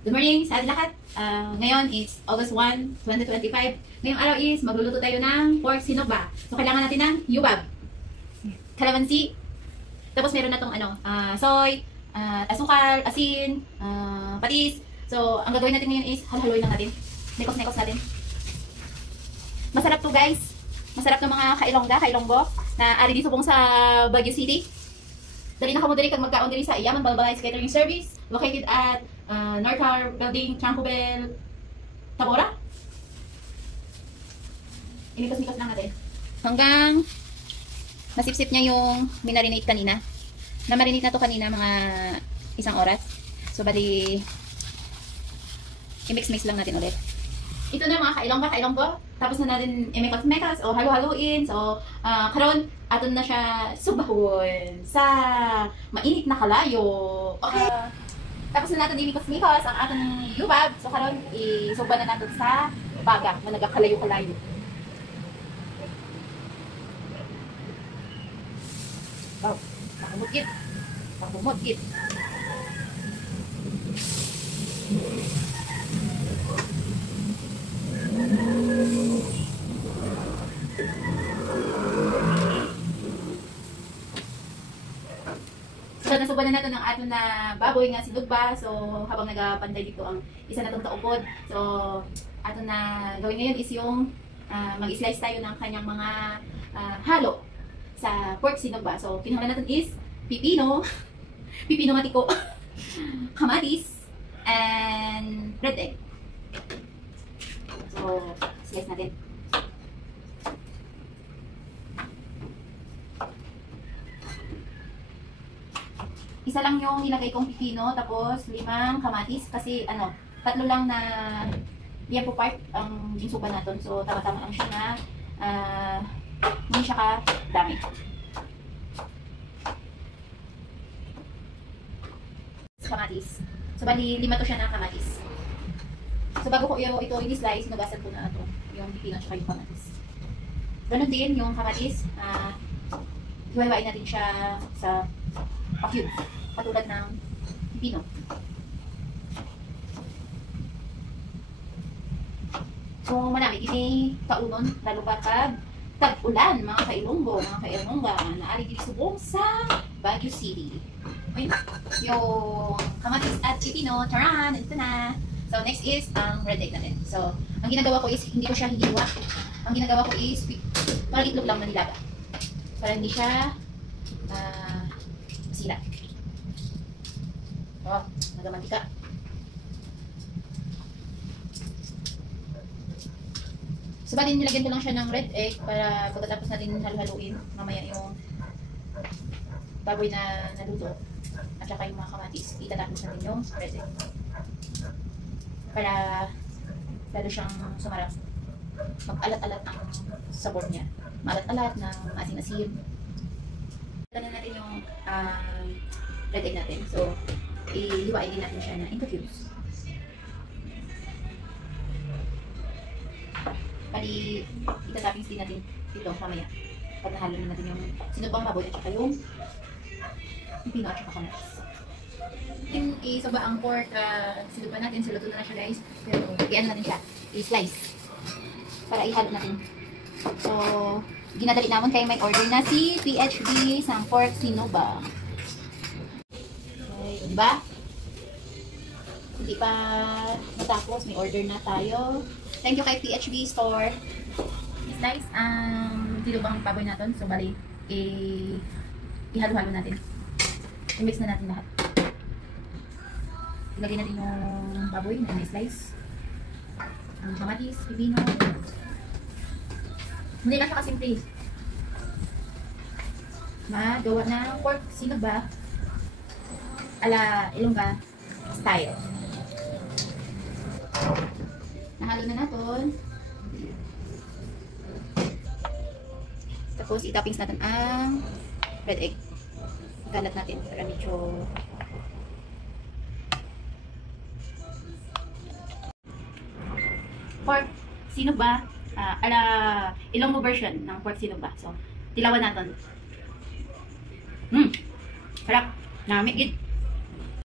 Good morning sa ating lahat. Ngayon is August 1, 2025. Ngayong araw is magluluto tayo ng pork sinugba. So kailangan natin ng yubab, kalamansi, tapos meron na tong soy, asukal, asin, patis. So ang gagawin natin ngayon is halo-haloy lang natin. Nekos-nekos natin. Masarap to guys. Masarap ng mga kailonggo na ari di subong sa Baguio City. Dali na kamo diri kag magkaon diri sa Yaman Balbalays Catering Service located at Norcar Building, Trancobel, Tabora. Inikos-nikos lang natin hanggang masipsip niya yung minarinate kanina. Na-marinate na to kanina mga 1 oras. So bali i-mix-mix lang natin ulit. Ito na mga kailonggo. Tapos na natin i-mekas-mekas o halo-haloin. So, karon aton na siya subahon sa mainit na kalayo. Okay. Tapos na natin i-mekas-mekas ang atong yubab. So, karon isuba na natin sa baga na nagakalayo-kalayo. Wow, makumutgit. Makumutgit. So, nasuba na natin ang ato na baboy nga sinugba. So, habang nagapanday dito ang isa na itong taupod. So, ato na gawin ngayon is yung mag-slice tayo ng kanyang mga halo sa pork sinugba. So, kinuha natin is pipino, pipino matiko, kamatis, and red egg. So, slice natin. Isa lang yung nilagay kong pipino, tapos 5 kamatis, kasi 3 lang na yan po part ang ginsuba natin. So, tama-tama lang siya na hindi siya ka-dami. Kamatis. So, bali 5 to siya na kamatis. So, bago ko ito i-slice, magasan ko na ito, yung pipino at yung kamatis. Ganun din yung kamatis, hiwa-hiwain natin siya sa pa-cube. Katulad ng pipino. So, manami, ini kaunon, lalo pa pag tag-ulan, mga kailonggo, mga kailongga, na ari dito subong sa Baguio City. Okay, yung kamatis at pipino, taran, ito na. So, next is ang red egg natin. So, ang ginagawa ko is, hindi ko siya hihiwa. Ang ginagawa ko is, parang itlog lang na nilaga. Para hindi siya masila. Oh, nagamantika. So, bali nilagyan ko lang siya ng red egg para pagkatapos natin halo-haluin mamaya yung baboy na naluto at saka yung mga kamatis, itatapos natin yung red egg para lalo siyang sumarap, mag-alat-alat ang sabor niya, maalat-alat ng asin-asin. Tanan natin yung red egg natin. So, ihiwain din natin siya na into cubes. Bali, itatappings din natin dito mamaya. Pag nahalo na natin yung sinugbang baboy at saka yung pipino at saka kamatis. Yung isaba ang pork, sinugba natin, siluto na siya guys. Pero, i-ano natin siya, i-slice. Para ihalo natin. So, ginadali naman kayo may order na si PHB sa pork sinugba. Okay, diba? Hindi pa matapos, may order na tayo. Thank you kay PHB Store. Slice ang sinubang baboy natin. So, bali, ihalo-halo natin. I-mix na natin lahat. Ilagay natin yung baboy na slice. Ang kamatis, pipino. Hindi na siya kasimple. Magawa ng pork sinugba ala Ilongga style. Nahalo na natin. Tapos itoppings natin ang red egg. Galat natin para medyo pork sinugba ala Ilonggo version ng pork sinugba. So, tilawan natin. Sarap. Namigit.